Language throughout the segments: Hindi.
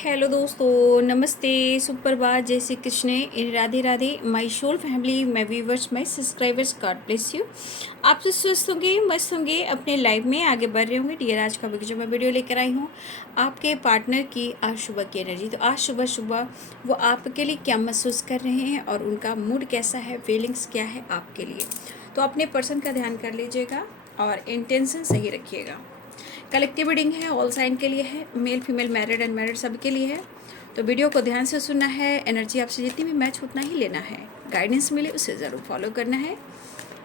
हेलो दोस्तों, नमस्ते, सुप्रभात, जय Shri Krishna, Radhe Radhe. My soul family, my viewers, my subscribers, God bless you. आप तो स्वस्थ होंगे, मस्त होंगे, अपने लाइफ में आगे बढ़ रहे होंगे। डियर, आज का जो मैं वीडियो लेकर आई हूँ आपके पार्टनर की आज सुबह की एनर्जी। तो आज सुबह सुबह वो आपके लिए क्या महसूस कर रहे हैं और उनका मूड कैसा है, फीलिंग्स क्या है आपके लिए। तो अपने पर्सन का ध्यान कर लीजिएगा और इंटेंशन सही रखिएगा। कलेक्टिव रीडिंग है, ऑल साइन के लिए है, मेल फीमेल, मैरिड अनमैरिड सब के लिए है। तो वीडियो को ध्यान से सुनना है। एनर्जी आपसे जितनी भी मैच उतना ही लेना है। गाइडेंस मिले उसे ज़रूर फॉलो करना है।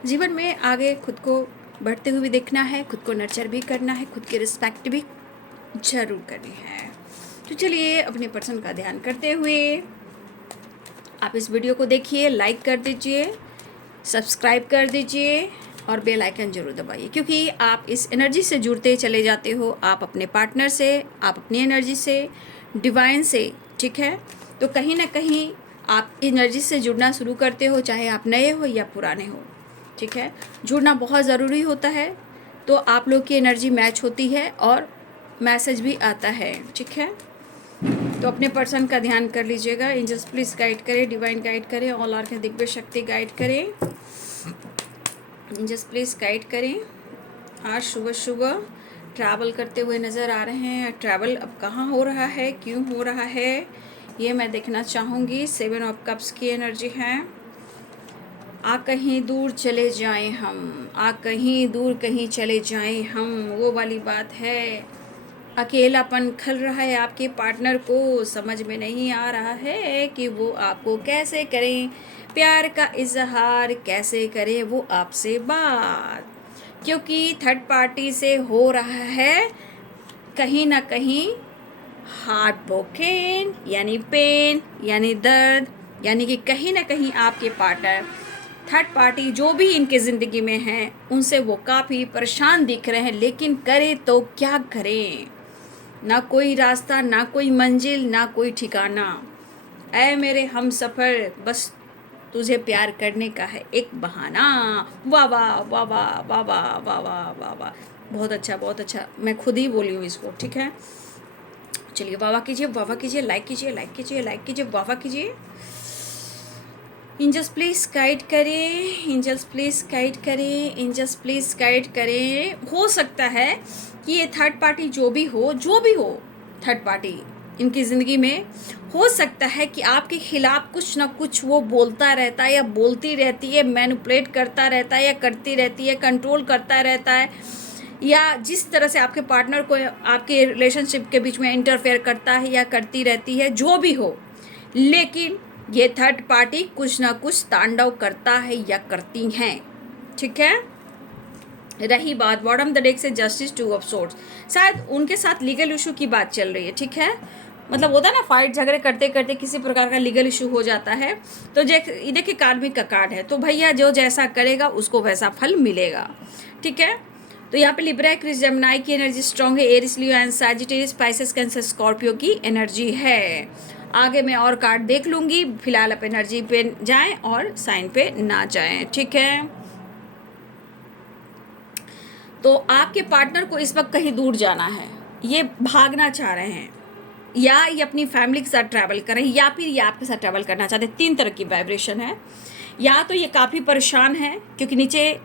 जीवन में आगे खुद को बढ़ते हुए देखना है, खुद को नर्चर भी करना है, खुद की रिस्पेक्ट भी जरूर करनी है। तो चलिए अपने पर्सन का ध्यान करते हुए आप इस वीडियो को देखिए, लाइक कर दीजिए, सब्सक्राइब कर दीजिए और बेल आइकन जरूर दबाइए, क्योंकि आप इस एनर्जी से जुड़ते चले जाते हो। आप अपने पार्टनर से, आप अपनी एनर्जी से, डिवाइन से, ठीक है। तो कहीं ना कहीं आप एनर्जी से जुड़ना शुरू करते हो, चाहे आप नए हो या पुराने हो, ठीक है। जुड़ना बहुत ज़रूरी होता है। तो आप लोग की एनर्जी मैच होती है और मैसेज भी आता है, ठीक है। तो अपने पर्सन का ध्यान कर लीजिएगा। एंजल्स प्लीज़ गाइड करें, डिवाइन गाइड करें, ऑल आर के दिव्य शक्ति गाइड करें, एंजल्स प्लीज़ गाइड करें। आज सुबह सुबह ट्रैवल करते हुए नज़र आ रहे हैं। ट्रैवल अब कहाँ हो रहा है, क्यों हो रहा है, ये मैं देखना चाहूँगी। 7 ऑफ कप्स की एनर्जी है। आ कहीं दूर चले जाएं हम, आ कहीं दूर कहीं चले जाएं हम, वो वाली बात है। अकेलापन खल रहा है आपके पार्टनर को, समझ में नहीं आ रहा है कि वो आपको कैसे करें प्यार का इजहार, कैसे करें वो आपसे बात, क्योंकि थर्ड पार्टी से हो रहा है कहीं ना कहीं हार्ट ब्रोकन, यानी पेन, यानी दर्द, यानी कि कहीं ना कहीं आपके पार्टनर थर्ड पार्टी जो भी इनके ज़िंदगी में हैं उनसे वो काफ़ी परेशान दिख रहे हैं। लेकिन करें तो क्या करें, ना कोई रास्ता, ना कोई मंजिल, ना कोई ठिकाना। ऐ मेरे हम सफ़र, बस तुझे प्यार करने का है एक बहाना। वाह वाह वाह वाह वाह वाह वाह वाह वाह वाह, बहुत अच्छा बहुत अच्छा। मैं खुद ही बोली हूँ इसको, ठीक है। चलिए वाह वाह कीजिए, वाह वाह कीजिए, लाइक कीजिए, लाइक कीजिए, लाइक कीजिए, वाह वाह कीजिए। एंजल्स प्लीज़ गाइड करें, एंजल्स प्लीज़ गाइड करें, एंजल्स प्लीज़ गाइड करें। हो सकता है कि ये थर्ड पार्टी जो भी हो थर्ड पार्टी इनकी ज़िंदगी में, हो सकता है कि आपके खिलाफ कुछ ना कुछ वो बोलता रहता है या बोलती रहती है, मैनिपुलेट करता रहता है या करती रहती है, कंट्रोल करता रहता है, या जिस तरह से आपके पार्टनर को आपके रिलेशनशिप के बीच में इंटरफेयर करता है या करती रहती है, जो भी हो। लेकिन ये थर्ड पार्टी कुछ ना कुछ तांडव करता है या करती हैं, ठीक है। रही बात बॉटम द डेक से जस्टिस, 2 ऑफ सोर्ड्स, शायद उनके साथ लीगल इशू की बात चल रही है, ठीक है। मतलब होता है ना, फाइट झगड़े करते करते किसी प्रकार का लीगल इशू हो जाता है। तो ये देखिए कार्मिक का कार्ड है, तो भैया जो जैसा करेगा उसको वैसा फल मिलेगा, ठीक है। तो यहाँ पे लिब्रा, क्रिस, जेमिनी की एनर्जी स्ट्रॉन्ग है। Aries, Leo and Sagittarius, Pisces, Cancer, Scorpio की एनर्जी है। आगे मैं और कार्ड देख लूँगी, फिलहाल आप एनर्जी पे जाएं और साइन पे ना जाएं, ठीक है। तो आपके पार्टनर को इस वक्त कहीं दूर जाना है, ये भागना चाह रहे हैं, या ये अपनी फैमिली के साथ ट्रैवल कर रहे हैं, या फिर ये आपके साथ ट्रैवल करना चाहते हैं। 3 तरह की वाइब्रेशन है। या तो ये काफ़ी परेशान है क्योंकि नीचे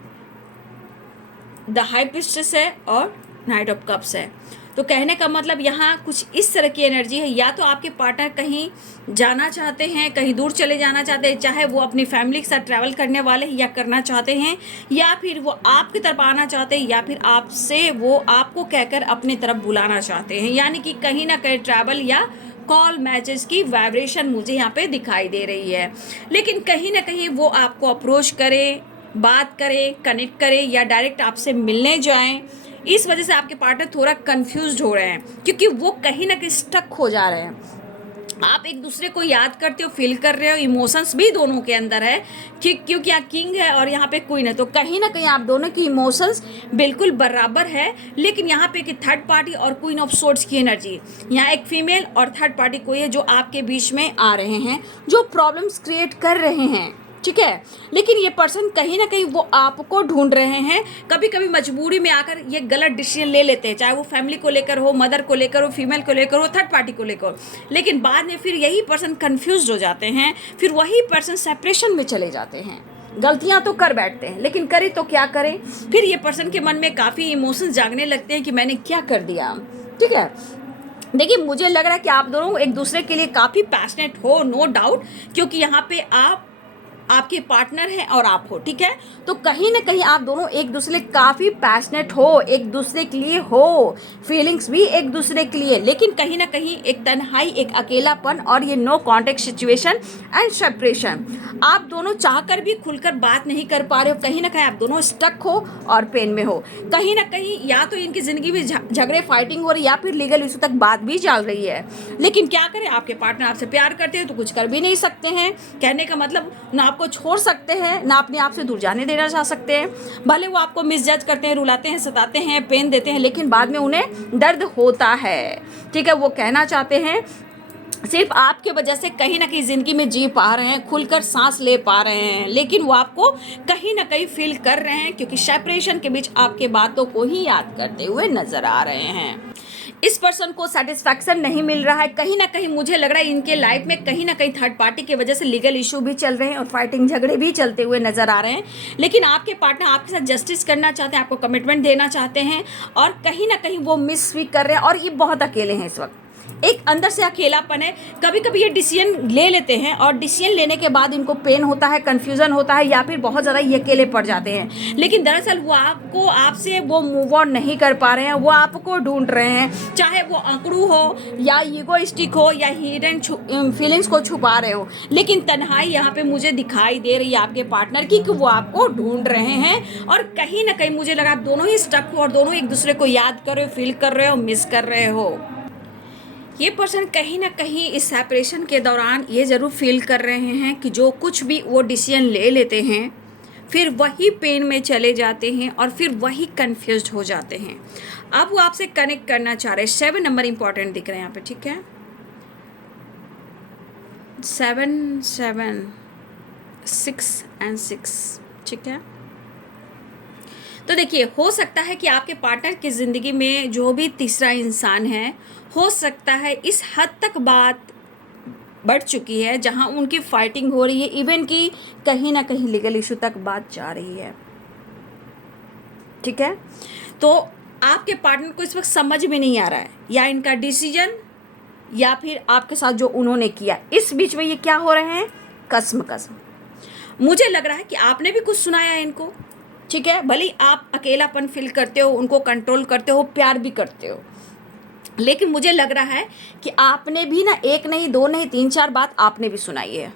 द हाई प्रिस्टेस है और नाइट ऑफ कप्स है। तो कहने का मतलब यहाँ कुछ इस तरह की एनर्जी है। या तो आपके पार्टनर कहीं जाना चाहते हैं, कहीं दूर चले जाना चाहते हैं, चाहे वो अपनी फैमिली के साथ ट्रैवल करने वाले या करना चाहते हैं, या फिर वो आपकी तरफ आना चाहते हैं, या फिर आपसे वो आपको कहकर अपनी तरफ बुलाना चाहते हैं। यानी कि कहीं ना कहीं ट्रैवल या कॉल मैसेज की वाइब्रेशन मुझे यहाँ पे दिखाई दे रही है। लेकिन कहीं ना कहीं वो आपको अप्रोच करें, बात करें, कनेक्ट करें, या डायरेक्ट आपसे मिलने जाएं। इस वजह से आपके पार्टनर थोड़ा कंफ्यूज्ड हो रहे हैं, क्योंकि वो कहीं ना कहीं स्टक हो जा रहे हैं। आप एक दूसरे को याद करते हो, फील कर रहे हो, इमोशंस भी दोनों के अंदर है, ठीक, क्योंकि यहाँ किंग है और यहाँ पे क्वीन है। तो कहीं ना कहीं आप दोनों की इमोशंस बिल्कुल बराबर है। लेकिन यहाँ पे कि थर्ड पार्टी और क्वीन ऑफ सोर्ड्स की एनर्जी, यहाँ एक फीमेल और थर्ड पार्टी कोई है जो आपके बीच में आ रहे हैं, जो प्रॉब्लम्स क्रिएट कर रहे हैं, ठीक है। लेकिन ये पर्सन कहीं ना कहीं वो आपको ढूंढ रहे हैं, कभी कभी मजबूरी में आकर ये गलत डिसीजन ले लेते हैं, चाहे वो फैमिली को लेकर हो, मदर को लेकर हो, फीमेल को लेकर हो, थर्ड पार्टी को लेकर हो। लेकिन बाद में फिर यही पर्सन कन्फ्यूज हो जाते हैं, फिर वही पर्सन सेपरेशन में चले जाते हैं। गलतियां तो कर बैठते हैं, लेकिन करें तो क्या करें। फिर ये पर्सन के मन में काफ़ी इमोशंस जागने लगते हैं कि मैंने क्या कर दिया। ठीक है, देखिए मुझे लग रहा है कि आप दोनों एक दूसरे के लिए काफ़ी पैशनेट हो, नो डाउट, क्योंकि यहाँ पे आपके पार्टनर हैं और आप हो। ठीक है, तो कहीं ना कहीं आप दोनों एक दूसरे काफ़ी पैशनेट हो, एक दूसरे के लिए हो, फीलिंग्स भी एक दूसरे के लिए, लेकिन कहीं ना कहीं एक तन्हाई, एक अकेलापन और ये no contact situation and separation, आप दोनों चाहकर भी खुलकर बात नहीं कर पा रहे हो। कहीं ना कहीं आप दोनों स्टक हो और पेन में हो। कहीं ना कहीं या तो इनकी ज़िंदगी में झगड़े, फाइटिंग हो रही, या फिर लीगल इशू तक बात भी चल रही है। लेकिन क्या करें, आपके पार्टनर आपसे प्यार करते हैं तो कुछ कर भी नहीं सकते हैं। कहने का मतलब, ना आपको छोड़ सकते हैं, ना अपने आप से दूर जाने देना चाह सकते हैं। भले वो आपको मिसजज करते हैं, रुलाते हैं, सताते हैं, पेन देते हैं, लेकिन बाद में उन्हें दर्द होता है। ठीक है, वो कहना चाहते हैं सिर्फ आपके वजह से कहीं ना कहीं ज़िंदगी में जी पा रहे हैं, खुलकर सांस ले पा रहे हैं, लेकिन वो आपको कहीं ना कहीं फील कर रहे हैं, क्योंकि सेपरेशन के बीच आपके बातों को ही याद करते हुए नजर आ रहे हैं। इस पर्सन को सेटिस्फैक्शन नहीं मिल रहा है। कहीं ना कहीं मुझे लग रहा है इनके लाइफ में कहीं ना कहीं थर्ड पार्टी की वजह से लीगल इशू भी चल रहे हैं और फाइटिंग, झगड़े भी चलते हुए नजर आ रहे हैं। लेकिन आपके पार्टनर आपके साथ जस्टिस करना चाहते हैं, आपको कमिटमेंट देना चाहते हैं, और कहीं ना कहीं वो मिस भी कर रहे हैं, और ये बहुत अकेले हैं इस वक्त। एक अंदर से अकेलापन है। कभी कभी ये डिसीजन ले लेते हैं और डिसीजन लेने के बाद इनको पेन होता है, कन्फ्यूजन होता है, या फिर बहुत ज़्यादा ये अकेले पड़ जाते हैं। लेकिन दरअसल वो आपसे वो मूव ऑन नहीं कर पा रहे हैं, वो आपको ढूंढ रहे हैं, चाहे वो अकड़ू हो या ईगोइस्टिक हो या हिडन फीलिंग्स को छुपा रहे हो। लेकिन तन्हाई यहाँ पे मुझे दिखाई दे रही है आपके पार्टनर की, कि वो आपको ढूंढ रहे हैं, और कहीं ना कहीं मुझे लगा आप दोनों ही स्टक हो और दोनों एक दूसरे को याद कर रहे हो, फील कर रहे हो, मिस कर रहे हो। ये पर्सन कहीं ना कहीं इस सेपरेशन के दौरान ये ज़रूर फील कर रहे हैं कि जो कुछ भी वो डिसीजन ले लेते हैं, फिर वही पेन में चले जाते हैं और फिर वही कंफ्यूज्ड हो जाते हैं। अब वो आपसे कनेक्ट करना चाह रहे हैं। 7 नंबर इंपॉर्टेंट दिख रहे हैं यहाँ पे। ठीक है, 7 7 6 और 6। ठीक है, तो देखिए हो सकता है कि आपके पार्टनर की ज़िंदगी में जो भी तीसरा इंसान है, हो सकता है इस हद तक बात बढ़ चुकी है जहां उनकी फाइटिंग हो रही है, इवन कि कहीं ना कहीं लीगल इशू तक बात जा रही है। ठीक है, तो आपके पार्टनर को इस वक्त समझ में नहीं आ रहा है, या इनका डिसीजन या फिर आपके साथ जो उन्होंने किया, इस बीच में ये क्या हो रहे हैं, कसम कसम। मुझे लग रहा है कि आपने भी कुछ सुनाया है इनको। ठीक है, भले ही आप अकेलापन फील करते हो, उनको कंट्रोल करते हो, प्यार भी करते हो, लेकिन मुझे लग रहा है कि आपने भी ना एक नहीं, दो नहीं, 3-4 बात आपने भी सुनाई है।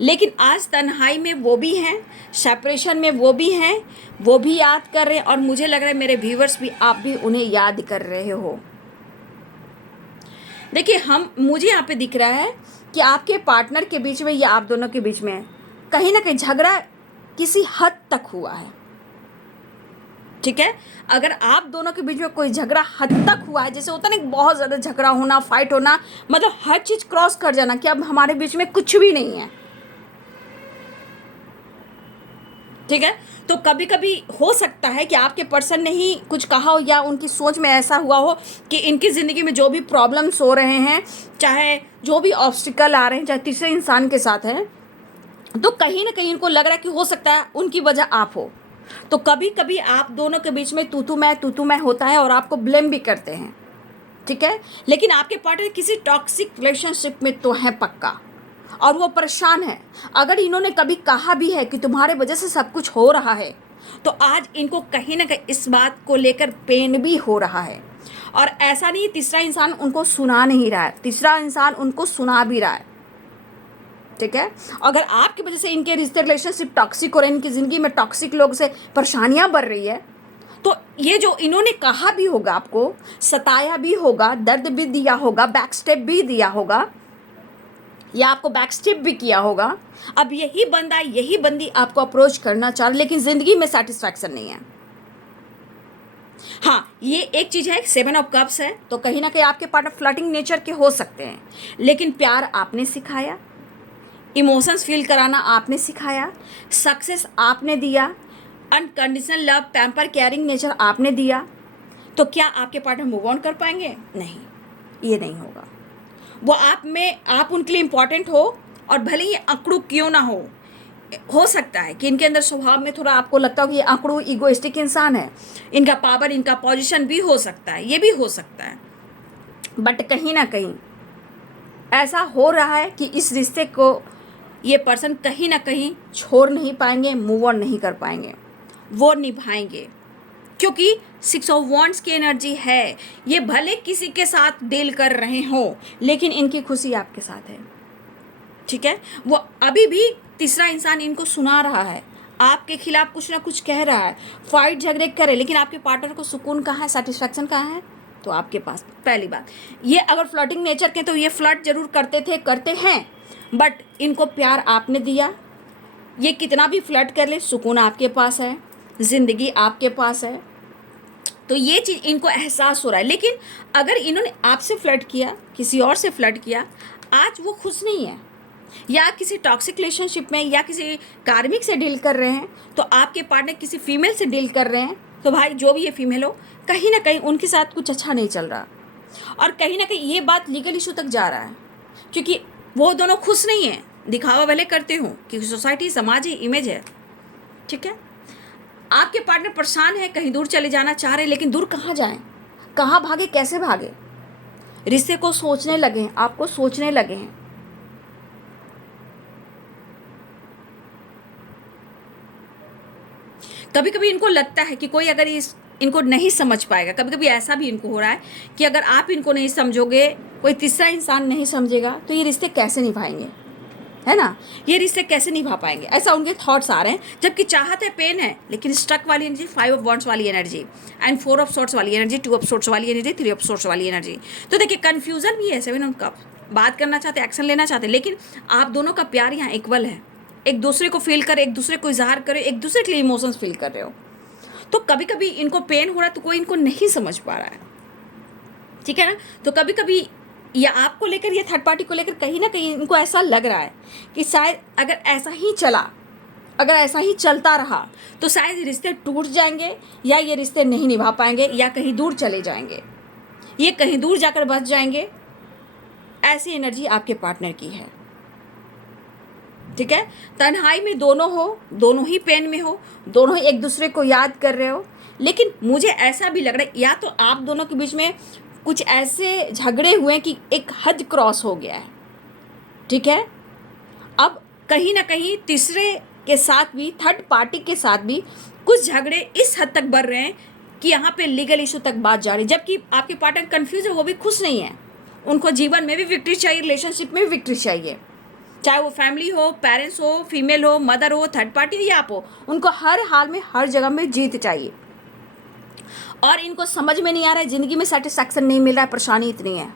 लेकिन आज तन्हाई में वो भी हैं, सेपरेशन में वो भी हैं, वो भी याद कर रहे हैं, और मुझे लग रहा है मेरे व्यूवर्स भी, आप भी उन्हें याद कर रहे हो। देखिए मुझे यहाँ पे दिख रहा है कि आपके पार्टनर के बीच में या आप दोनों के बीच में कहीं ना कहीं झगड़ा किसी हद तक हुआ है। ठीक है, अगर आप दोनों के बीच में कोई झगड़ा हद तक हुआ है, जैसे होता है ना बहुत ज़्यादा झगड़ा होना, फाइट होना, मतलब हर चीज़ क्रॉस कर जाना कि अब हमारे बीच में कुछ भी नहीं है। ठीक है, तो कभी कभी हो सकता है कि आपके पर्सन ने ही कुछ कहा हो, या उनकी सोच में ऐसा हुआ हो कि इनकी ज़िंदगी में जो भी प्रॉब्लम्स हो रहे हैं, चाहे जो भी ऑब्स्टिकल आ रहे हैं, चाहे तीसरे इंसान के साथ हैं, तो कहीं ना कहीं इनको लग रहा है कि हो सकता है उनकी वजह आप हो। तो कभी कभी आप दोनों के बीच में तू तू मैं होता है और आपको ब्लेम भी करते हैं। ठीक है, लेकिन आपके पार्टनर किसी टॉक्सिक रिलेशनशिप में तो है पक्का, और वो परेशान है। अगर इन्होंने कभी कहा भी है कि तुम्हारे वजह से सब कुछ हो रहा है, तो आज इनको कहीं ना कहीं इस बात को लेकर पेन भी हो रहा है। और ऐसा नहीं तीसरा इंसान उनको सुना नहीं रहा है, तीसरा इंसान उनको सुना भी रहा है। ठीक है, अगर आपकी वजह से इनके रिश्ते, रिलेशनशिप टॉक्सिक हो रहे हैं, इनकी ज़िंदगी में टॉक्सिक लोग से परेशानियां बढ़ रही है, तो ये जो इन्होंने कहा भी होगा, आपको सताया भी होगा, दर्द भी दिया होगा, बैक स्टेप भी दिया होगा, या आपको बैक स्टेप भी किया होगा, अब यही बंदा, यही बंदी आपको अप्रोच करना चाह रही, लेकिन ज़िंदगी में सेटिस्फैक्शन नहीं है। हाँ, ये एक चीज़ है, 7 ऑफ कप्स है, तो कहीं ना कहीं आपके पार्टनर फ्लर्टिंग नेचर के हो सकते हैं, लेकिन प्यार आपने सिखाया, इमोशंस फील कराना आपने सिखाया, सक्सेस आपने दिया, unconditional love, pamper, caring nature आपने दिया, तो क्या आपके पार्टनर मूव ऑन कर पाएंगे? नहीं, ये नहीं होगा। वो आप उनके लिए इम्पॉर्टेंट हो, और भले ही अकड़ू क्यों ना हो सकता है कि इनके अंदर स्वभाव में थोड़ा आपको लगता हो कि ये अकड़ू ईगोइस्टिक इंसान है, इनका पावर, इनका पोजीशन भी हो सकता है, ये भी हो सकता है, बट कहीं ना कहीं ऐसा हो रहा है कि इस रिश्ते को ये पर्सन कहीं ना कहीं छोड़ नहीं पाएंगे, मूव ऑन नहीं कर पाएंगे, वो निभाएंगे, क्योंकि 6 ऑफ वॉन्ड्स की एनर्जी है। ये भले किसी के साथ डील कर रहे हो, लेकिन इनकी खुशी आपके साथ है, ठीक है। वो अभी भी तीसरा इंसान इनको सुना रहा है, आपके खिलाफ कुछ ना कुछ कह रहा है, फाइट झगड़े करे, लेकिन आपके पार्टनर को सुकून कहाँ है, सेटिस्फैक्शन कहाँ है? तो आपके पास। पहली बात ये, अगर फ्लर्टिंग नेचर के तो ये फ्लर्ट जरूर करते थे, करते हैं, बट इनको प्यार आपने दिया। ये कितना भी फ्लर्ट कर ले, सुकून आपके पास है, ज़िंदगी आपके पास है, तो ये चीज़ इनको एहसास हो रहा है। लेकिन अगर इन्होंने आपसे फ्लर्ट किया, किसी और से फ्लर्ट किया, आज वो खुश नहीं है, या किसी टॉक्सिक रिलेशनशिप में या किसी कार्मिक से डील कर रहे हैं, तो आपके पार्टनर किसी फीमेल से डील कर रहे हैं, तो भाई जो भी ये फीमेल हो, कहीं ना कहीं उनके साथ कुछ अच्छा नहीं चल रहा, और कहीं ना कहीं ये बात लीगल इशू तक जा रहा है, क्योंकि वो दोनों खुश नहीं है। दिखावा भले करते हो कि सोसाइटी, समाज है, इमेज है, ठीक है। आपके पार्टनर परेशान है, कहीं दूर चले जाना चाह रहे हैं, लेकिन दूर कहाँ जाएं, कहाँ भागे, कैसे भागे? रिश्ते को सोचने लगे हैं, आपको सोचने लगे हैं। कभी कभी इनको लगता है कि कोई अगर इनको नहीं समझ पाएगा, कभी कभी ऐसा भी इनको हो रहा है कि अगर आप इनको नहीं समझोगे, कोई तीसरा इंसान नहीं समझेगा, तो ये रिश्ते कैसे निभाएंगे, है ना? ये रिश्ते कैसे निभा पाएंगे, ऐसा उनके थॉट्स आ रहे हैं। जबकि चाहत है, पेन है, लेकिन स्टक वाली एनर्जी, 5 ऑफ वॉन्ड्स वाली एनर्जी, एंड 4 ऑफ सोर्ट्स वाली एनर्जी, 2 ऑफ सोर्ट्स वाली एनर्जी, 3 ऑफ सोर्ट्स वाली एनर्जी। तो देखिए कन्फ्यूजन भी है। 7 ऑफ कप, बात करना चाहते, एक्शन लेना चाहते, लेकिन आप दोनों का प्यार यहाँ इक्वल है, एक दूसरे को फील करे, एक दूसरे को इजहार करे, एक दूसरे के लिए इमोशंस फील कर रहे हो। तो कभी कभी इनको पेन हो रहा है, तो कोई इनको नहीं समझ पा रहा है, ठीक है ना? तो कभी कभी या आपको लेकर या थर्ड पार्टी को लेकर कहीं ना कहीं इनको ऐसा लग रहा है कि शायद अगर ऐसा ही चला, अगर ऐसा ही चलता रहा, तो शायद रिश्ते टूट जाएंगे, या ये रिश्ते नहीं निभा पाएंगे, या कहीं दूर चले जाएंगे, ये कहीं दूर जाकर बस जाएंगे। ऐसी एनर्जी आपके पार्टनर की है, ठीक है। तन्हाई में दोनों हो, दोनों ही पेन में हो, दोनों ही एक दूसरे को याद कर रहे हो, लेकिन मुझे ऐसा भी लग रहा है या तो आप दोनों के बीच में कुछ ऐसे झगड़े हुए कि एक हद क्रॉस हो गया है, ठीक है। अब कहीं ना कहीं तीसरे के साथ भी, थर्ड पार्टी के साथ भी कुछ झगड़े इस हद तक बढ़ रहे हैं कि यहाँ पे लीगल इशू तक बात जा रही, जबकि आपके पार्टनर कंफ्यूज है, वो भी खुश नहीं है। उनको जीवन में भी विक्ट्री चाहिए, रिलेशनशिप में भी विक्ट्री चाहिए, चाहे वो फैमिली हो, पेरेंट्स हो, फीमेल हो, मदर हो, थर्ड पार्टी या आप हो, उनको हर हाल में, हर जगह में जीत चाहिए। और इनको समझ में नहीं आ रहा है, ज़िंदगी में सेटिस्फैक्शन नहीं मिल रहा है, परेशानी इतनी है,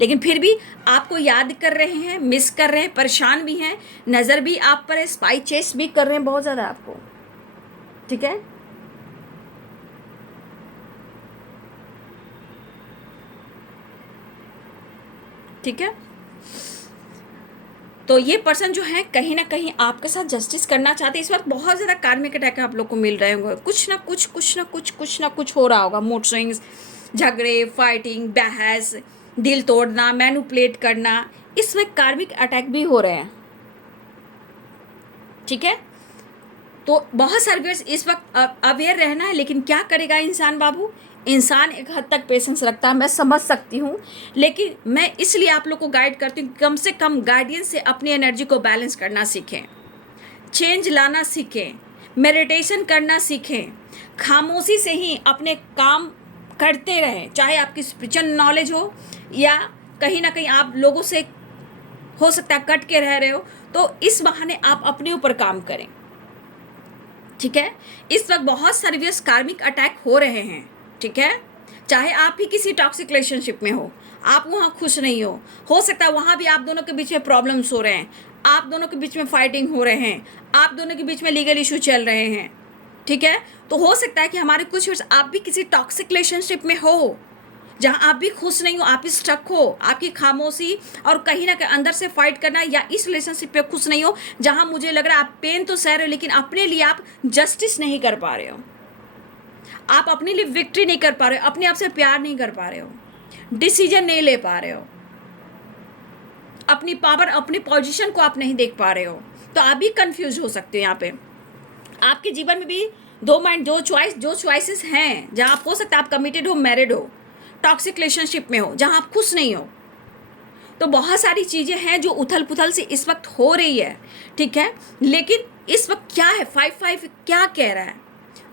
लेकिन फिर भी आपको याद कर रहे हैं, मिस कर रहे हैं, परेशान भी हैं, नज़र भी आप पर है, स्पाई चेस भी कर रहे हैं बहुत ज़्यादा आपको, ठीक है। ठीक है, तो ये पर्सन जो है कहीं ना कहीं आपके साथ जस्टिस करना चाहते हैं। इस वक्त बहुत ज़्यादा कार्मिक अटैक आप लोग को मिल रहे होंगे, कुछ ना कुछ हो रहा होगा, मूड स्विंग्स, झगड़े, फाइटिंग, बहस, दिल तोड़ना, मैनिपुलेट करना, इस वक्त कार्मिक अटैक भी हो रहे हैं, ठीक है। तो बहुत सर्वियर्स इस वक्त अवेयर रहना है, लेकिन क्या करेगा इंसान बाबू, इंसान एक हद तक पेशेंस रखता है, मैं समझ सकती हूँ, लेकिन मैं इसलिए आप लोग को गाइड करती हूँ, कम से कम गाइडेंस से अपनी एनर्जी को बैलेंस करना सीखें, चेंज लाना सीखें, मेडिटेशन करना सीखें, खामोशी से ही अपने काम करते रहें, चाहे आपकी स्पिरिचुअल नॉलेज हो या कहीं ना कहीं आप लोगों से हो सकता है कट के रह रहे हो, तो इस बहाने आप अपने ऊपर काम करें, ठीक है। इस वक्त बहुत सर्वियस कार्मिक अटैक हो रहे हैं, ठीक है। चाहे आप ही किसी टॉक्सिक रिलेशनशिप में हो, आप वहाँ खुश नहीं हो सकता है वहाँ भी आप दोनों के बीच में प्रॉब्लम्स हो रहे हैं, आप दोनों के बीच में फाइटिंग हो रहे हैं, आप दोनों के बीच में लीगल इशू चल रहे हैं, ठीक है। तो हो सकता है कि हमारे कुछ आप भी किसी टॉक्सिक रिलेशनशिप में हो, जहाँ आप भी खुश नहीं हो, आप स्टक हो, आपकी खामोशी और कहीं ना कहीं अंदर से फाइट करना, या इस रिलेशनशिप पे खुश नहीं हो जहाँ मुझे लग रहा है आप पेन तो सह रहे हो लेकिन अपने लिए आप जस्टिस नहीं कर पा रहे हो, आप अपने लिए विक्ट्री नहीं कर पा रहे हो, अपने आप से प्यार नहीं कर पा रहे हो, डिसीजन नहीं ले पा रहे हो, अपनी पावर अपनी पोजीशन को आप नहीं देख पा रहे हो, तो आप भी कंफ्यूज हो सकते हो। यहाँ पे आपके जीवन में भी दो माइंड, जो चॉइसेस हैं, जहाँ आप हो सकता है आप कमिटेड हो, मैरिड हो, टॉक्सिक रिलेशनशिप में हो, जहाँ आप खुश नहीं हो। तो बहुत सारी चीज़ें हैं जो उथल पुथल से इस वक्त हो रही है, ठीक है। लेकिन इस वक्त क्या है, 5-5 क्या कह रहा है,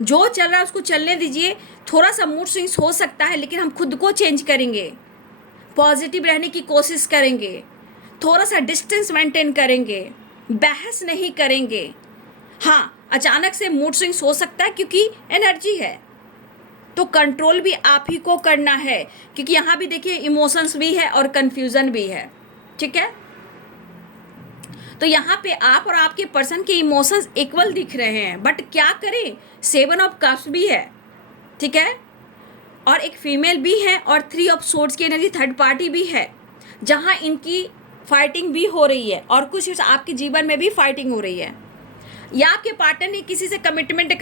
जो चल रहा है उसको चलने दीजिए। थोड़ा सा मूड स्विंग्स हो सकता है लेकिन हम खुद को चेंज करेंगे, पॉजिटिव रहने की कोशिश करेंगे, थोड़ा सा डिस्टेंस मेंटेन करेंगे, बहस नहीं करेंगे। हाँ, अचानक से मूड स्विंग्स हो सकता है क्योंकि एनर्जी है, तो कंट्रोल भी आप ही को करना है, क्योंकि यहाँ भी देखिए इमोशंस भी है और कंफ्यूजन भी है, ठीक है। तो यहाँ पे आप और आपके पर्सन के इमोशंस इक्वल दिख रहे हैं, बट क्या करें, 7 ऑफ कप्स भी है, ठीक है, और एक फीमेल भी है, और 3 ऑफ सोर्ड्स की एनर्जी थर्ड पार्टी भी है, जहाँ इनकी फाइटिंग भी हो रही है और कुछ आपके जीवन में भी फाइटिंग हो रही है। या आपके पार्टनर ने किसी से कमिटमेंट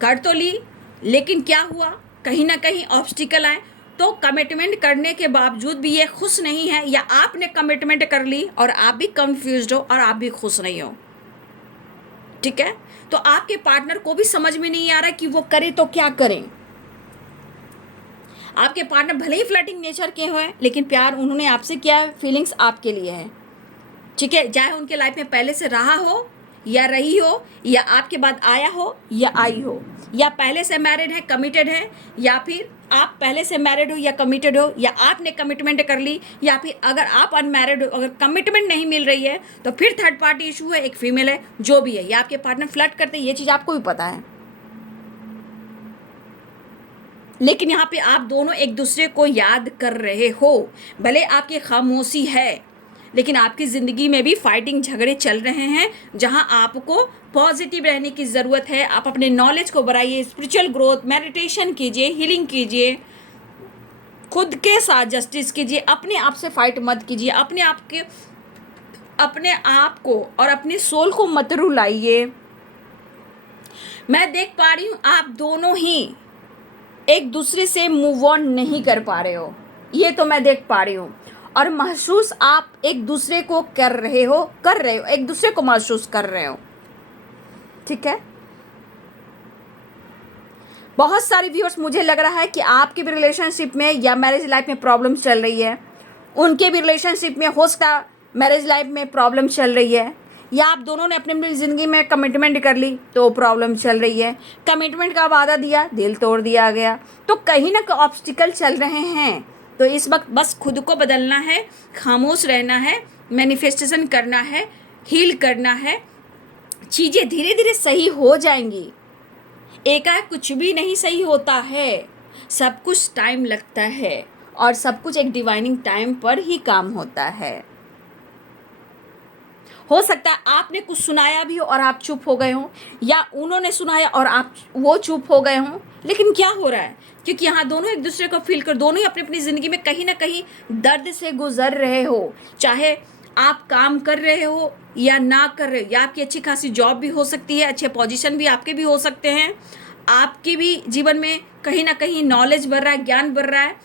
कर तो ली, लेकिन क्या हुआ, कहीं ना कहीं ऑब्स्टिकल आए, तो कमिटमेंट करने के बावजूद भी ये खुश नहीं है, या आपने कमिटमेंट कर ली और आप भी कंफ्यूज्ड हो और आप भी खुश नहीं हो, ठीक है। तो आपके पार्टनर को भी समझ में नहीं आ रहा कि वो करे तो क्या करें। आपके पार्टनर भले ही फ्लर्टिंग नेचर के हो लेकिन प्यार उन्होंने आपसे किया है, फीलिंग्स आपके लिए है, ठीक है। चाहे उनके लाइफ में पहले से रहा हो या रही हो, या आपके बाद आया हो या आई हो, या पहले से मैरिड है, कमिटेड है, या फिर आप पहले से मैरिड हो या कमिटेड हो, या आपने कमिटमेंट कर ली, या फिर अगर आप अनमैरिड हो, अगर कमिटमेंट नहीं मिल रही है तो फिर थर्ड पार्टी इशू है, एक फीमेल है, जो भी है, या आपके पार्टनर फ्लर्ट करते हैं, ये चीज़ आपको भी पता है। लेकिन यहाँ पे आप दोनों एक दूसरे को याद कर रहे हो, भले आपकी खामोशी है, लेकिन आपकी ज़िंदगी में भी फाइटिंग झगड़े चल रहे हैं, जहाँ आपको पॉजिटिव रहने की ज़रूरत है। आप अपने नॉलेज को बढ़ाइए, स्पिरिचुअल ग्रोथ, मेडिटेशन कीजिए, हीलिंग कीजिए, खुद के साथ जस्टिस कीजिए, अपने आप से फाइट मत कीजिए, अपने आप को और अपने सोल को मत रुलाइए। मैं देख पा रही हूँ आप दोनों ही एक दूसरे से मूव ऑन नहीं कर पा रहे हो, ये तो मैं देख पा रही हूँ, और महसूस आप एक दूसरे को कर रहे हो, एक दूसरे को महसूस कर रहे हो, ठीक है। बहुत सारे व्यूअर्स, मुझे लग रहा है कि आपके भी रिलेशनशिप में या मैरिज लाइफ में प्रॉब्लम चल रही है, उनके भी रिलेशनशिप में हो सकता मैरिज लाइफ में प्रॉब्लम चल रही है, या आप दोनों ने अपनी अपनी ज़िंदगी में कमिटमेंट कर ली तो प्रॉब्लम चल रही है, कमिटमेंट का वादा दिया, दिल तोड़ दिया गया, तो कहीं ना कहीं ऑब्स्टिकल चल रहे हैं। तो इस वक्त बस खुद को बदलना है, खामोश रहना है, मैनिफेस्टेशन करना है, हील करना है, चीज़ें धीरे धीरे सही हो जाएंगी। एकाएक कुछ भी नहीं सही होता है, सब कुछ टाइम लगता है, और सब कुछ एक डिवाइनिंग टाइम पर ही काम होता है। हो सकता है आपने कुछ सुनाया भी हो और आप चुप हो गए हो, या उन्होंने सुनाया और वो चुप हो गए हों, लेकिन क्या हो रहा है, क्योंकि यहाँ दोनों एक दूसरे को फील कर, दोनों ही अपनी अपनी ज़िंदगी में कहीं ना कहीं दर्द से गुजर रहे हो, चाहे आप काम कर रहे हो या ना कर रहे हो, या आपकी अच्छी खासी जॉब भी हो सकती है, अच्छे पोजीशन भी आपके भी हो सकते हैं, आपके भी जीवन में कहीं ना कहीं नॉलेज बढ़ रहा है, ज्ञान बढ़ रहा है,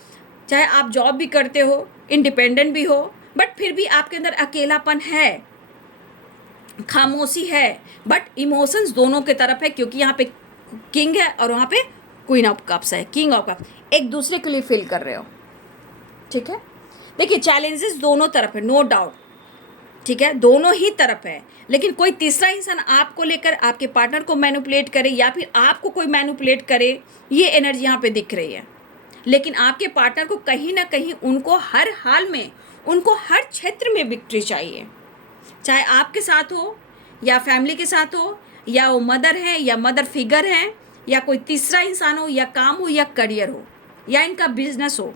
चाहे आप जॉब भी करते हो, इंडिपेंडेंट भी हो, बट फिर भी आपके अंदर अकेलापन है, खामोशी है, बट इमोशंस दोनों के तरफ है, क्योंकि यहाँ पे किंग है और वहाँ पे क्वीन ऑफ कप्स है, किंग ऑफ कप्स, एक दूसरे के लिए फील कर रहे हो, ठीक है। देखिए चैलेंजेस दोनों तरफ है, नो डाउट, ठीक है, दोनों ही तरफ है, लेकिन कोई तीसरा इंसान आपको लेकर आपके पार्टनर को मैनिपुलेट करे या फिर आपको कोई मैनिपुलेट करे, ये एनर्जी यहाँ पे दिख रही है। लेकिन आपके पार्टनर को कहीं ना कहीं उनको हर हाल में, उनको हर क्षेत्र में विक्ट्री चाहिए, चाहे आपके साथ हो या फैमिली के साथ हो, या वो मदर है या मदर फिगर है, या कोई तीसरा इंसान हो, या काम हो या करियर हो, या इनका बिजनेस हो।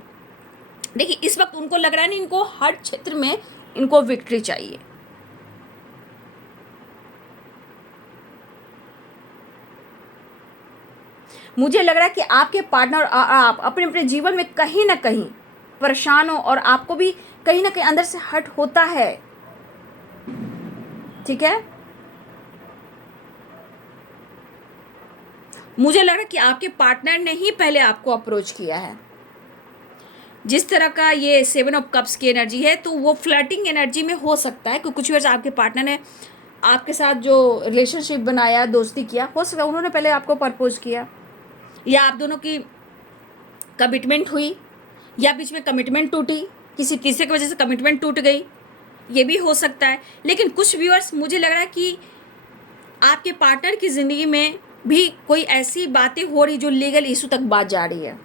देखिए इस वक्त उनको लग रहा है नहीं, इनको हर क्षेत्र में इनको विक्ट्री चाहिए। मुझे लग रहा है कि आपके पार्टनर और आप अपने अपने जीवन में कहीं ना कहीं परेशान हो और आपको भी कहीं ना कहीं अंदर से हर्ट होता है। ठीक है, मुझे लग रहा है कि आपके पार्टनर ने ही पहले आपको अप्रोच किया है। जिस तरह का ये 7 ऑफ कप्स की एनर्जी है, तो वो फ्लर्टिंग एनर्जी में हो सकता है कि कुछ वर्ष आपके पार्टनर ने आपके साथ जो रिलेशनशिप बनाया, दोस्ती किया, हो सकता है उन्होंने पहले आपको प्रपोज किया, या आप दोनों की कमिटमेंट हुई, या बीच में कमिटमेंट टूटी, किसी तीसरे की वजह से कमिटमेंट टूट गई, ये भी हो सकता है। लेकिन कुछ व्यूअर्स मुझे लग रहा है कि आपके पार्टनर की ज़िंदगी में भी कोई ऐसी बातें हो रही जो लीगल इशू तक बात जा रही है।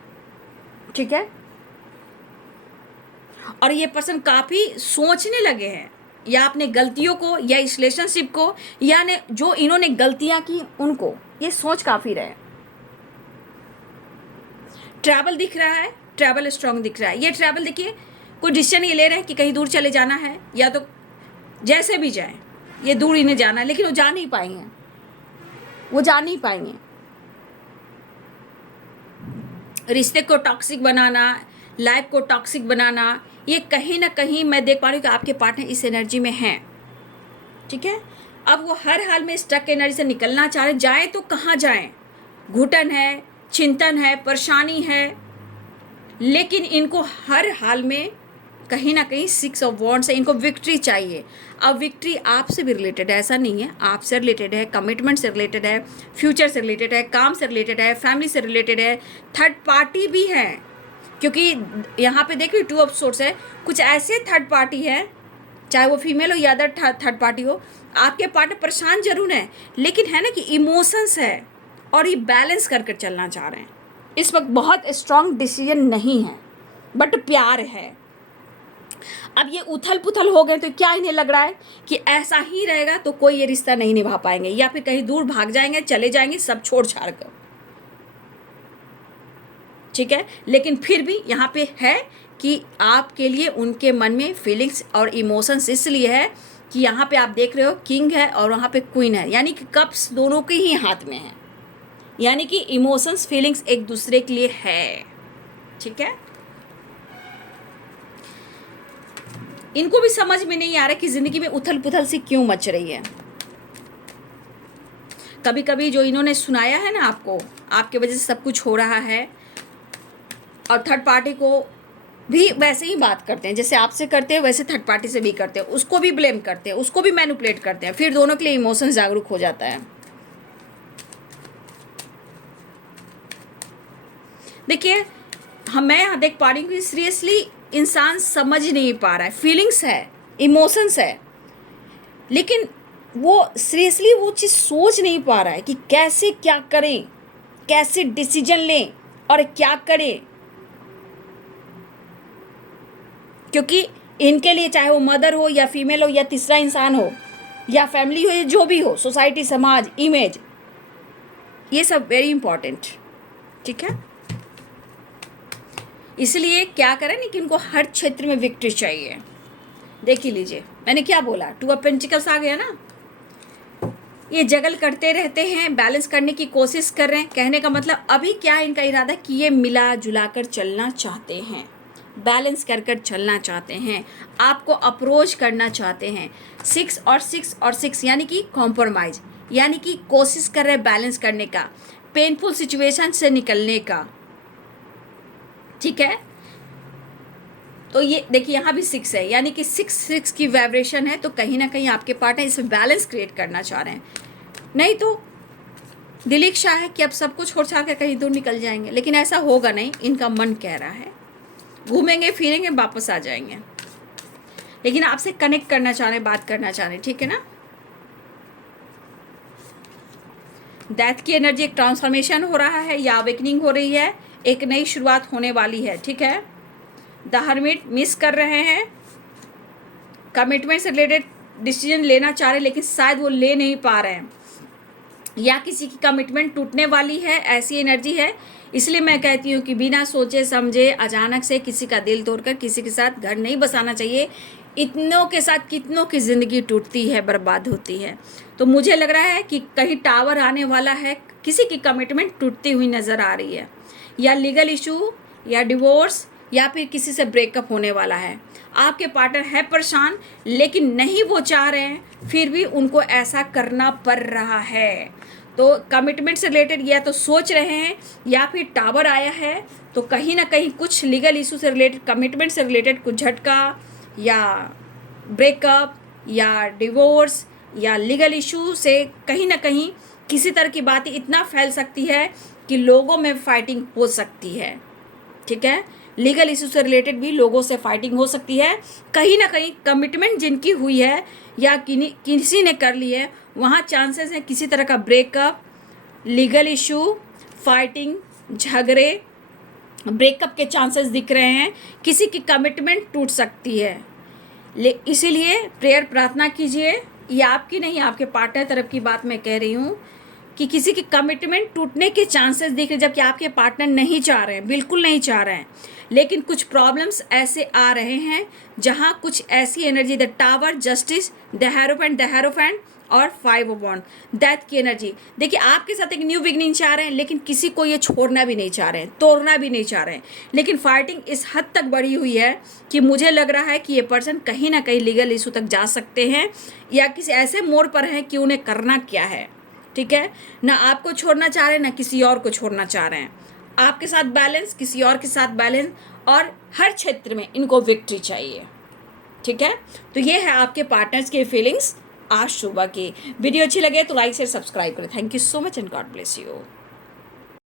ठीक है, और ये पर्सन काफ़ी सोचने लगे हैं, या अपने गलतियों को, या इस रिलेशनशिप को, या ने जो इन्होंने गलतियां की उनको, ये सोच काफ़ी रहे। ट्रैवल दिख रहा है, ट्रैवल स्ट्रांग दिख रहा है। ये ट्रैवल देखिए, कोई डिसीजन ये ले रहे हैं कि कहीं दूर चले जाना है, या तो जैसे भी जाए ये दूर इन्हें जाना है, लेकिन वो जा नहीं पाएंगे, वो जा नहीं पाएंगे। रिश्ते को टॉक्सिक बनाना, लाइफ को टॉक्सिक बनाना, ये कहीं ना कहीं मैं देख पा रही हूँ कि आपके पार्टनर इस एनर्जी में हैं। ठीक है, अब वो हर हाल में स्टक एनर्जी से निकलना चाह रहे, जाए तो कहाँ जाएं, घुटन है, चिंतन है, परेशानी है, लेकिन इनको हर हाल में कहीं ना कहीं 6 ऑफ वॉन्ड्स से इनको विक्ट्री चाहिए। अब विक्ट्री आपसे भी रिलेटेड है, ऐसा नहीं है, आपसे रिलेटेड है, कमिटमेंट से रिलेटेड है, फ्यूचर से रिलेटेड है, काम से रिलेटेड है, फैमिली से रिलेटेड है, थर्ड पार्टी भी है, क्योंकि यहाँ पे देखिए 2 ऑफ सोर्स है। कुछ ऐसे थर्ड पार्टी है, चाहे वो फीमेल हो या अदर थर्ड पार्टी हो, आपके पार्टनर परेशान जरूर है, लेकिन है ना कि इमोशंस है और ये बैलेंस करके चलना चाह रहे हैं। इस वक्त बहुत स्ट्रांग डिसीजन नहीं है, बट प्यार है। अब ये उथल पुथल हो गए तो क्या इन्हें लग रहा है कि ऐसा ही रहेगा तो कोई ये रिश्ता नहीं निभा पाएंगे, या फिर कहीं दूर भाग जाएंगे, चले जाएंगे सब छोड़ छाड़ कर। ठीक है, लेकिन फिर भी यहाँ पे है कि आपके लिए उनके मन में फीलिंग्स और इमोशंस इसलिए है कि यहाँ पे आप देख रहे हो किंग है और वहाँ पे क्वीन है, यानी कि कप्स दोनों के ही हाथ में है, यानी कि इमोशंस फीलिंग्स एक दूसरे के लिए है। ठीक है, इनको भी समझ में नहीं आ रहा कि जिंदगी में उथल पुथल सी क्यों मच रही है। कभी कभी जो इन्होंने सुनाया है ना आपको, आपके वजह से सब कुछ हो रहा है, और थर्ड पार्टी को भी वैसे ही बात करते हैं जैसे आपसे करते हैं, वैसे थर्ड पार्टी से भी करते हैं, उसको भी ब्लेम करते हैं, उसको भी मैनिपुलेट करते हैं, फिर दोनों के लिए इमोशंस जागरूक हो जाता है। देखिए, मैं यहाँ देख पा रही हूँ कि सीरियसली इंसान समझ नहीं पा रहा है, फीलिंग्स है, इमोशंस है, लेकिन वो सीरियसली वो चीज़ सोच नहीं पा रहा है कि कैसे क्या करें, कैसे डिसीजन लें और क्या करें, क्योंकि इनके लिए चाहे वो मदर हो या फीमेल हो या तीसरा इंसान हो या फैमिली हो या जो भी हो, सोसाइटी, समाज, इमेज, ये सब वेरी इंपॉर्टेंट। ठीक है, इसलिए क्या करें नहीं कि इनको हर क्षेत्र में विक्ट्री चाहिए। देख ही लीजिए मैंने क्या बोला, 2 ऑफ पेंटिकल्स आ गया ना। ये जगल करते रहते हैं, बैलेंस करने की कोशिश कर रहे हैं। कहने का मतलब अभी क्या इनका इरादा कि ये मिला जुला कर चलना चाहते हैं, बैलेंस कर कर चलना चाहते हैं, आपको अप्रोच करना चाहते हैं। 6 और 6 और 6 यानी कि कॉम्प्रोमाइज, यानी कि कोशिश कर रहे हैं बैलेंस करने का, पेनफुल सिचुएशन से निकलने का। ठीक है, तो ये देखिए यहाँ भी 6 है, यानी कि 6 की वाइब्रेशन है, तो कहीं ना कहीं आपके पार्टनर इसमें बैलेंस क्रिएट करना चाह रहे हैं। नहीं तो दिल की इच्छा है कि अब सब कुछ छोड़ छाड़ कर कहीं दूर निकल जाएंगे, लेकिन ऐसा होगा नहीं, इनका मन कह रहा है घूमेंगे फिरेंगे वापस आ जाएंगे, लेकिन आपसे कनेक्ट करना चाह रहे हैं, बात करना चाह रहे हैं। ठीक है ना, डेथ की एनर्जी, एक ट्रांसफॉर्मेशन हो रहा है या अवेकनिंग हो रही है, एक नई शुरुआत होने वाली है। ठीक है, द हर्मिट मिस कर रहे हैं, कमिटमेंट से रिलेटेड डिसीजन लेना चाह रहे हैं लेकिन शायद वो ले नहीं पा रहे हैं, या किसी की कमिटमेंट टूटने वाली है, ऐसी एनर्जी है। इसलिए मैं कहती हूँ कि बिना सोचे समझे अचानक से किसी का दिल तोड़कर किसी के साथ घर नहीं बसाना चाहिए। इतनों के साथ कितनों की ज़िंदगी टूटती है, बर्बाद होती है। तो मुझे लग रहा है कि कहीं टावर आने वाला है, किसी की कमिटमेंट टूटती हुई नज़र आ रही है, या लीगल इशू या डिवोर्स या फिर किसी से ब्रेकअप होने वाला है। आपके पार्टनर है परेशान, लेकिन नहीं वो चाह रहे हैं, फिर भी उनको ऐसा करना पड़ रहा है। तो कमिटमेंट से रिलेटेड या तो सोच रहे हैं, या फिर टावर आया है, तो कहीं ना कहीं कुछ लीगल इशू से रिलेटेड, कमिटमेंट से रिलेटेड कुछ झटका या ब्रेकअप या डिवोर्स या लीगल इशू से कहीं ना कहीं किसी तरह की बातें इतना फैल सकती है कि लोगों में फाइटिंग हो सकती है। ठीक है, लीगल इशू से रिलेटेड भी लोगों से फाइटिंग हो सकती है। कहीं ना कहीं कमिटमेंट जिनकी हुई है या किसी ने कर ली है, वहाँ चांसेस हैं किसी तरह का ब्रेकअप, लीगल इशू, फाइटिंग, झगड़े, ब्रेकअप के चांसेस दिख रहे हैं। किसी की कमिटमेंट टूट सकती है। इसीलिए प्रेयर प्रार्थना कीजिए। ये आपकी नहीं, आपके पार्टनर तरफ की बात मैं कह रही हूँ कि किसी की कमिटमेंट टूटने के चांसेस दिख रहे, जबकि आपके पार्टनर नहीं चाह रहे हैं, बिल्कुल नहीं चाह रहे हैं, लेकिन कुछ प्रॉब्लम्स ऐसे आ रहे हैं जहाँ कुछ ऐसी energy, the tower, justice, the hierophant और 5 ऑफ वॉन्ड, डेथ की एनर्जी। देखिए, आपके साथ एक न्यू बिगनिंग चाह रहे हैं, लेकिन किसी को ये छोड़ना भी नहीं चाह रहे हैं, तोड़ना भी नहीं चाह रहे हैं। लेकिन फाइटिंग इस हद तक बढ़ी हुई है कि मुझे लग रहा है कि ये पर्सन कहीं ना कहीं लीगल इशू तक जा सकते हैं, या किसी ऐसे मोड़ पर हैं कि उन्हें करना क्या है। ठीक है, ना आपको छोड़ना चाह रहे हैं, ना किसी और को छोड़ना चाह रहे हैं। आपके साथ बैलेंस, किसी और के साथ बैलेंस, और हर क्षेत्र में इनको विक्ट्री चाहिए। ठीक है, तो ये है आपके पार्टनर्स के फीलिंग्स आज सुबह की। वीडियो अच्छी लगे तो लाइक शेयर सब्सक्राइब करें। Thank you so much and God bless you.